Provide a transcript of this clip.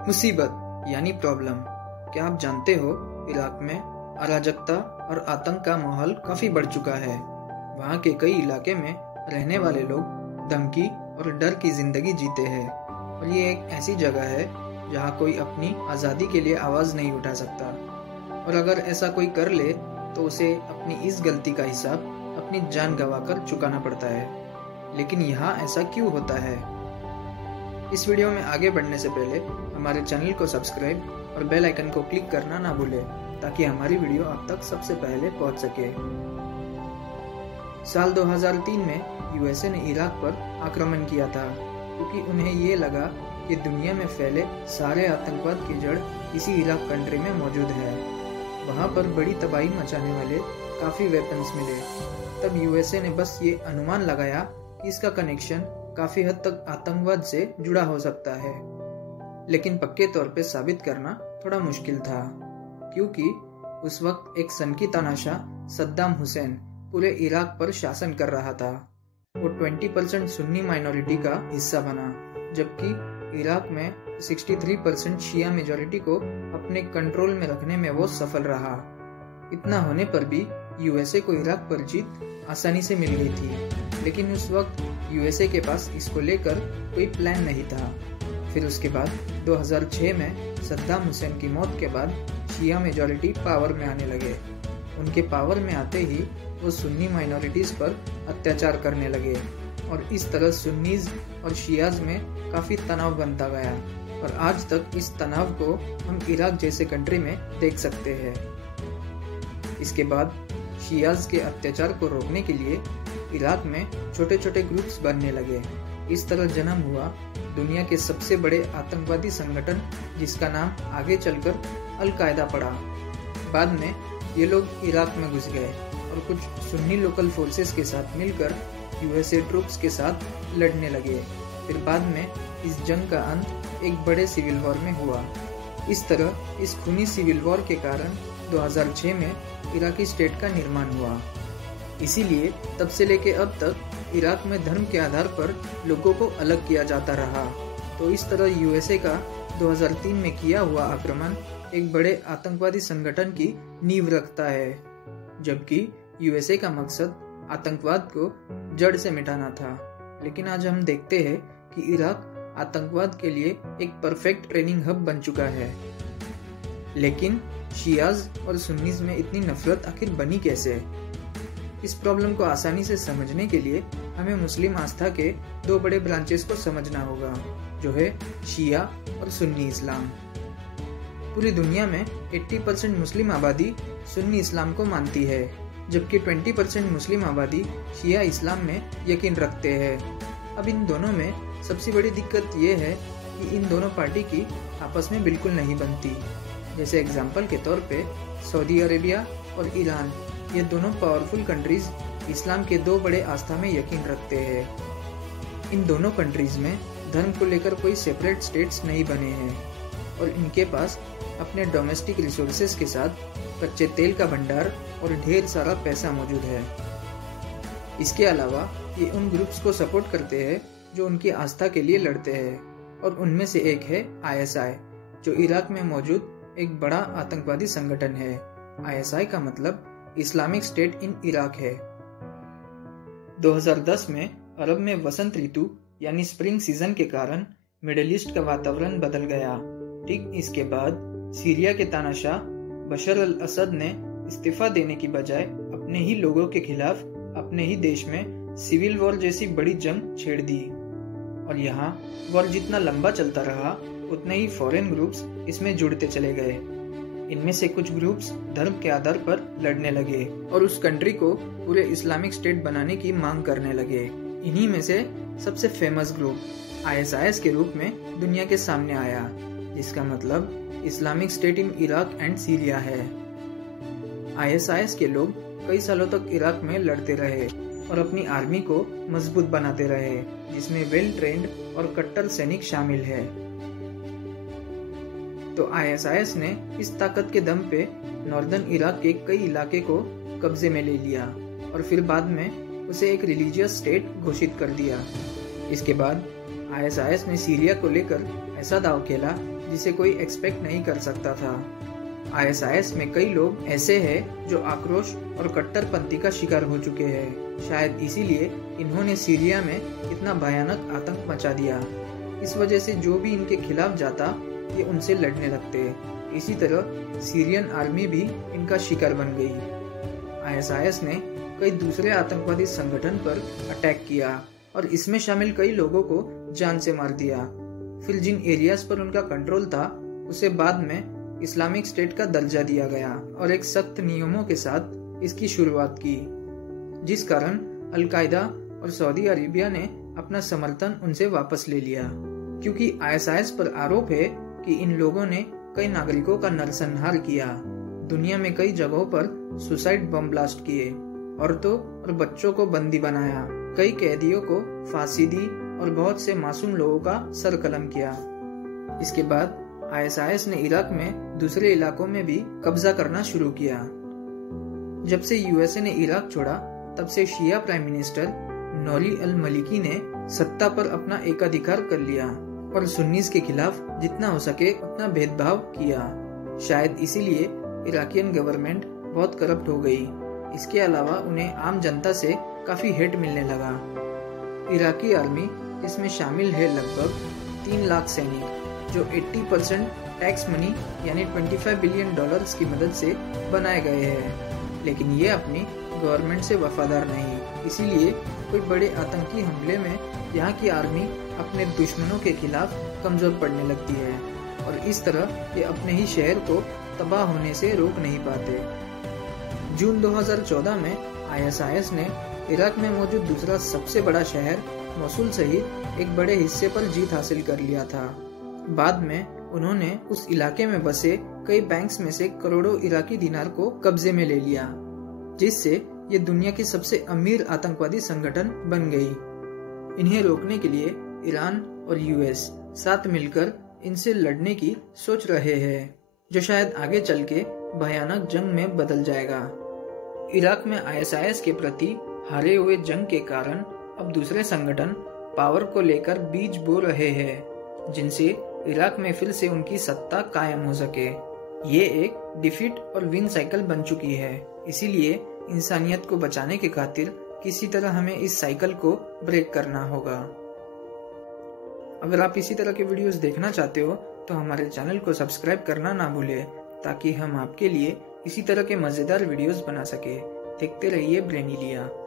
मुसीबत यानी प्रॉब्लम। क्या आप जानते हो, इराक में अराजकता और आतंक का माहौल काफी बढ़ चुका है। वहाँ के कई इलाके में रहने वाले लोग धमकी और डर की जिंदगी जीते हैं और ये एक ऐसी जगह है जहाँ कोई अपनी आज़ादी के लिए आवाज़ नहीं उठा सकता, और अगर ऐसा कोई कर ले तो उसे अपनी इस गलती का हिसाब अपनी जान गंवाकर चुकाना पड़ता है। लेकिन यहाँ ऐसा क्यों होता है? इस वीडियो में आगे बढ़ने से पहले हमारे चैनल को सब्सक्राइब और बेल आइकन को क्लिक करना ना भूलें, ताकि हमारी वीडियो आप तक सबसे पहले पहुंच सके। साल 2003 में यूएसए ने इराक पर आक्रमण किया था, क्योंकि उन्हें ये लगा कि दुनिया में फैले सारे आतंकवाद की जड़ इसी इराक कंट्री में मौजूद है। वहाँ पर बड़ी तबाही मचाने वाले काफ़ी वेपन्स मिले। तब यूएसए ने बस ये अनुमान लगाया कि इसका कनेक्शन काफ़ी हद तक आतंकवाद से जुड़ा हो सकता है, लेकिन पक्के तौर पे साबित करना थोड़ा मुश्किल था, क्योंकि उस वक्त एक सनकी तानाशाह सद्दाम हुसैन पूरे इराक पर शासन कर रहा था। वो 20% सुन्नी माइनॉरिटी का हिस्सा बना, जबकि इराक में 63% शिया मेजॉरिटी को अपने कंट्रोल में रखने में वो सफल रहा। इतना होने पर भी यूएसए को इराक पर जीत आसानी से मिल गई थी, लेकिन उस वक्त यूएसए के पास इसको लेकर कोई प्लान नहीं था। फिर उसके बाद 2006 में सद्दाम हुसैन की मौत के बाद शिया मेजॉरिटी पावर में आने लगे। उनके पावर में आते ही वो सुन्नी माइनॉरिटीज पर अत्याचार करने लगे, और इस तरह सुन्नीज और शियाज में काफ़ी तनाव बनता गया, और आज तक इस तनाव को हम इराक जैसे कंट्री में देख सकते हैं। इसके बाद शियाज के अत्याचार को रोकने के लिए इराक में छोटे छोटे ग्रुप्स बनने लगे। इस तरह जन्म हुआ दुनिया के सबसे बड़े आतंकवादी संगठन, जिसका नाम आगे चलकर अल-कायदा पड़ा। बाद में ये लोग इराक में घुस गए और कुछ सुन्नी लोकल फोर्सेस के साथ मिलकर यूएसए ट्रूप्स के साथ लड़ने लगे। फिर बाद में इस जंग का अंत एक बड़े सिविल वॉर में हुआ। इस तरह इस खूनी सिविल वॉर के कारण 2006 में इराकी स्टेट का निर्माण हुआ। इसीलिए तब से लेके अब तक इराक में धर्म के आधार पर लोगों को अलग किया जाता रहा। तो इस तरह यूएसए का 2003 में किया हुआ आक्रमण एक बड़े आतंकवादी संगठन की नींव रखता है, जबकि यूएसए का मकसद आतंकवाद को जड़ से मिटाना था। लेकिन आज हम देखते हैं कि इराक आतंकवाद के लिए एक परफेक्ट ट्रेनिंग हब बन चुका है। लेकिन शियाज और सुन्नीज में इतनी नफरत आखिर बनी कैसे? इस प्रॉब्लम को आसानी से समझने के लिए हमें मुस्लिम आस्था के दो बड़े ब्रांचेस को समझना होगा, जो है शिया और सुन्नी इस्लाम। पूरी दुनिया में 80% मुस्लिम आबादी सुन्नी इस्लाम को मानती है, जबकि 20% मुस्लिम आबादी शिया इस्लाम में यकीन रखते हैं। अब इन दोनों में सबसे बड़ी दिक्कत ये है कि इन दोनों पार्टी की आपस में बिल्कुल नहीं बनती। जैसे एग्जाम्पल के तौर पे सऊदी अरेबिया और ईरान, ये दोनों पावरफुल कंट्रीज इस्लाम के दो बड़े आस्था में यकीन रखते हैं। इन दोनों कंट्रीज में धर्म को लेकर कोई सेपरेट स्टेट्स नहीं बने हैं, और इनके पास अपने डोमेस्टिक रिसोर्सेज के साथ कच्चे तेल का भंडार और ढेर सारा पैसा मौजूद है। इसके अलावा ये उन ग्रुप्स को सपोर्ट करते हैं जो उनकी आस्था के लिए लड़ते हैं, और उनमें से एक है ISI, जो इराक में मौजूद एक बड़ा आतंकवादी संगठन है। ISI का मतलब इस्लामिक स्टेट इन इराक है। 2010 में अरब में वसंत ऋतु यानी स्प्रिंग सीजन के कारण मिडिल ईस्ट का वातावरण बदल गया। ठीक इसके बाद सीरिया के तानाशाह बशर अल असद ने इस्तीफा देने की बजाय अपने ही लोगों के खिलाफ अपने ही देश में सिविल वॉर जैसी बड़ी जंग छेड़ दी, और यहाँ वॉर जितना लंबा चलता रहा उतने ही फॉरेन ग्रुप्स इसमें जुड़ते चले गए। इनमें से कुछ ग्रुप्स धर्म के आधार पर लड़ने लगे और उस कंट्री को पूरे इस्लामिक स्टेट बनाने की मांग करने लगे। इन्हीं में से सबसे फेमस ग्रुप ISIS के रूप में दुनिया के सामने आया, जिसका मतलब Islamic state in Iraq and Syria है। ISIS के लोग कई सालों तक इराक में लड़ते रहे और अपनी आर्मी को मजबूत बनाते रहे, जिसमें वेल ट्रेंड और कट्टर सैनिक शामिल है। तो ISIS ने इस ताकत के दम पे नॉर्दर्न इराक के कई इलाके को कब्जे में ले लिया, और फिर बाद में उसे एक रिलीजियस स्टेट घोषित कर दिया। इसके बाद ISIS ने सीरिया को लेकर ऐसा दांव खेला जिसे कोई एक्सपेक्ट नहीं कर सकता था। ISIS में कई लोग ऐसे हैं जो आक्रोश और कट्टरपंथी का शिकार हो चुके हैं। शायद इसीलिए इन्होंने सीरिया में इतना भयानक आतंक मचा दिया। इस वजह से जो भी इनके खिलाफ जाता ये उनसे लड़ने लगते। इसी तरह सीरियन आर्मी भी इनका शिकार बन गई। ISIS ने कई दूसरे आतंकवादी संगठन पर अटैक किया और इसमें शामिल कई लोगों को जान से मार दिया। फिर जिन एरियाज पर उनका कंट्रोल था उसे बाद में इस्लामिक स्टेट का दर्जा दिया गया और एक सख्त नियमों के साथ इसकी शुरुआत की, जिस कारण अल-कायदा और सऊदी अरेबिया ने अपना समर्थन उनसे वापस ले लिया। क्योंकि ISIS पर आरोप है कि इन लोगों ने कई नागरिकों का नरसंहार किया, दुनिया में कई जगहों पर सुसाइड बम ब्लास्ट किए, औरतों और बच्चों को बंदी बनाया, कई कैदियों को फांसी दी और बहुत से मासूम लोगों का सर कलम किया। इसके बाद ISIS ने इराक में दूसरे इलाकों में भी कब्जा करना शुरू किया। जब से USA ने इराक छोड़ा तब से शिया प्राइम मिनिस्टर नूरी अल-मलिकी ने सत्ता पर अपना एकाधिकार कर लिया और सुन्नीस के खिलाफ जितना हो सके उतना भेदभाव किया। शायद इसीलिए इराकियन गवर्नमेंट बहुत करप्ट हो गई। इसके अलावा उन्हें आम जनता से काफी हेट मिलने लगा। इराकी आर्मी, इसमें शामिल है लगभग 3 लाख सैनिक, जो 80% टैक्स मनी यानी $25 बिलियन की मदद से बनाए गए हैं, लेकिन ये अपनी गवर्नमेंट से वफादार नहीं। इसीलिए कोई बड़े आतंकी हमले में यहाँ की आर्मी अपने दुश्मनों के खिलाफ कमजोर पड़ने लगती है और इस तरह ये अपने ही शहर को तबाह होने से रोक नहीं पाते। जून 2014 में ISIS ने इराक में मौजूद दूसरा सबसे बड़ा शहर मोसुल सहित एक बड़े हिस्से पर जीत हासिल कर लिया था। बाद में उन्होंने उस इलाके में बसे कई बैंक्स में से करोड़ों इराकी दिनार को कब्जे में ले लिया, जिससे ये दुनिया की सबसे अमीर आतंकवादी संगठन बन गई। इन्हें रोकने के लिए ईरान और US साथ मिलकर इनसे लड़ने की सोच रहे हैं, जो शायद आगे चल के भयानक जंग में बदल जाएगा। इराक में ISIS के प्रति हारे हुए जंग के कारण अब दूसरे संगठन पावर को लेकर बीज बो रहे हैं, जिनसे इराक में फिर से उनकी सत्ता कायम हो सके। ये एक डिफीट और विन साइकिल बन चुकी है। इसीलिए इंसानियत को बचाने के खातिर किसी तरह हमें इस साइकिल को ब्रेक करना होगा। अगर आप इसी तरह के वीडियोस देखना चाहते हो तो हमारे चैनल को सब्सक्राइब करना ना भूलें, ताकि हम आपके लिए इसी तरह के मजेदार वीडियोस बना सके। देखते रहिए ब्रेनीलिया।